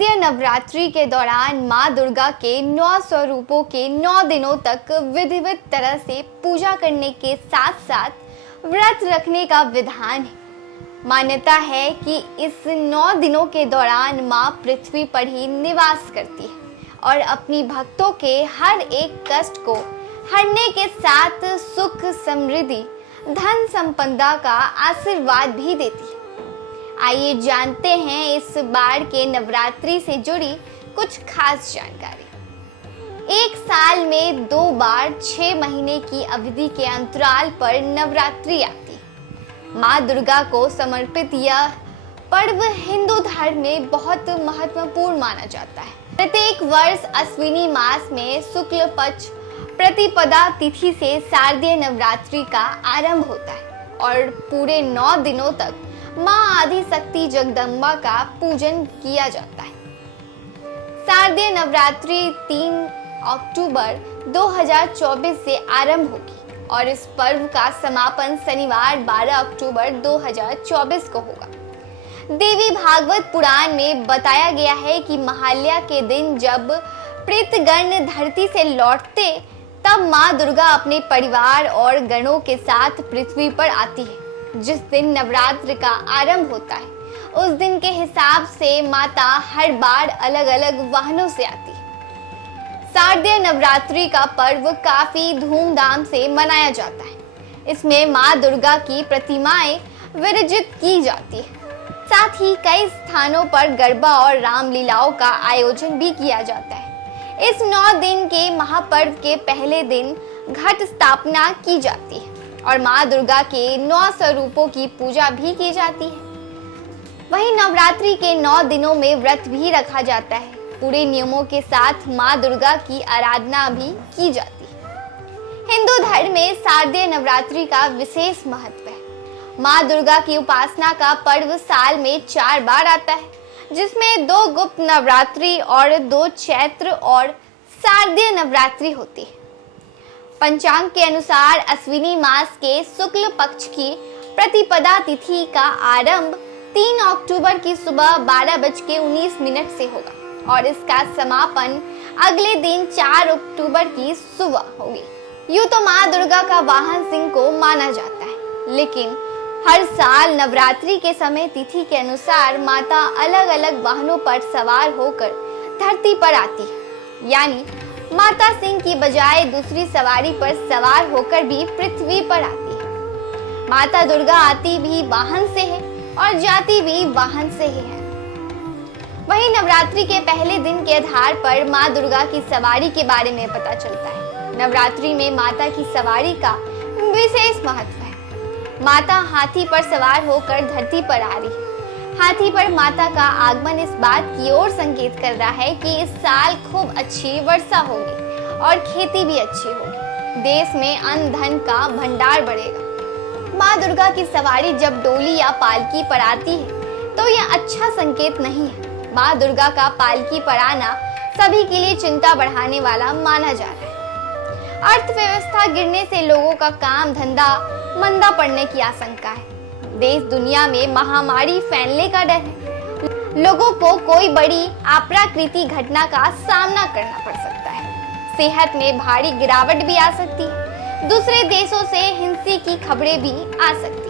शारदीय नवरात्रि के दौरान माँ दुर्गा के 9 स्वरूपों के 9 दिनों तक विधिवत तरह से पूजा करने के साथ साथ व्रत रखने का विधान है। मान्यता है कि इस 9 दिनों के दौरान माँ पृथ्वी पर ही निवास करती है और अपनी भक्तों के हर एक कष्ट को हरने के साथ सुख समृद्धि धन संपदा का आशीर्वाद भी देती है। आइए जानते हैं इस बार के नवरात्रि से जुड़ी कुछ खास जानकारी। एक साल में 2 बार 6 महीने की अवधि के अंतराल पर नवरात्रि आती है। माँ दुर्गा को समर्पित यह पर्व हिंदू धर्म में बहुत महत्वपूर्ण माना जाता है। प्रत्येक वर्ष अश्विनी मास में शुक्ल पक्ष प्रतिपदा तिथि से शारदीय नवरात्रि का आरंभ होता है और पूरे 9 दिनों तक माँ आदि शक्ति जगदम्बा का पूजन किया जाता है। शारदीय नवरात्रि 3 अक्टूबर 2024 से आरंभ होगी और इस पर्व का समापन शनिवार 12 अक्टूबर 2024 को होगा। देवी भागवत पुराण में बताया गया है कि महालया के दिन जब प्रेतगण धरती से लौटते तब माँ दुर्गा अपने परिवार और गणों के साथ पृथ्वी पर आती है। जिस दिन नवरात्र का आरंभ होता है उस दिन के हिसाब से माता हर बार अलग अलग वाहनों से आती है। शारदीय नवरात्रि का पर्व काफी धूमधाम से मनाया जाता है। इसमें माँ दुर्गा की प्रतिमाएं विराजित की जाती है। साथ ही कई स्थानों पर गरबा और रामलीलाओं का आयोजन भी किया जाता है। इस 9 दिन के महापर्व के पहले दिन घट स्थापना की जाती है और माँ दुर्गा के 9 स्वरूपों की पूजा भी की जाती है। वहीं नवरात्रि के 9 दिनों में व्रत भी रखा जाता है। पूरे नियमों के साथ माँ दुर्गा की आराधना भी की जाती है। हिंदू धर्म में शारदीय नवरात्रि का विशेष महत्व है। माँ दुर्गा की उपासना का पर्व साल में 4 बार आता है, जिसमें 2 गुप्त नवरात्रि और 2 चैत्र और शारदीय नवरात्रि होती है। पंचांग के अनुसार अश्विनी मास के शुक्ल पक्ष की प्रतिपदा तिथि का आरंभ 3 अक्टूबर की सुबह 12:19 से होगा और इसका समापन अगले दिन 4 अक्टूबर की सुबह होगी। यूं तो माँ दुर्गा का वाहन सिंह को माना जाता है, लेकिन हर साल नवरात्रि के समय तिथि के अनुसार माता अलग अलग वाहनों पर सवार होकर धरती पर आती है। यानी माता सिंह की बजाय दूसरी सवारी पर सवार होकर भी पृथ्वी पर आती है। माता दुर्गा आती भी वाहन से है और जाती भी वाहन से ही है। वहीं नवरात्रि के पहले दिन के आधार पर माँ दुर्गा की सवारी के बारे में पता चलता है। नवरात्रि में माता की सवारी का विशेष महत्व है। माता हाथी पर सवार होकर धरती पर आ रही है। हाथी पर माता का आगमन इस बात की ओर संकेत कर रहा है कि इस साल खूब अच्छी वर्षा होगी और खेती भी अच्छी होगी। देश में अन्न धन का भंडार बढ़ेगा। माँ दुर्गा की सवारी जब डोली या पालकी पर आती है तो यह अच्छा संकेत नहीं है। माँ दुर्गा का पालकी पर आना सभी के लिए चिंता बढ़ाने वाला माना जा रहा है। अर्थव्यवस्था गिरने से लोगों का काम धंधा मंदा पड़ने की आशंका है। देश दुनिया में महामारी फैलने का डर है। लोगों को कोई बड़ी अप्राकृतिक घटना का सामना करना पड़ सकता है। सेहत में भारी गिरावट भी आ सकती है। दूसरे देशों से हिंसा की खबरें भी आ सकती है।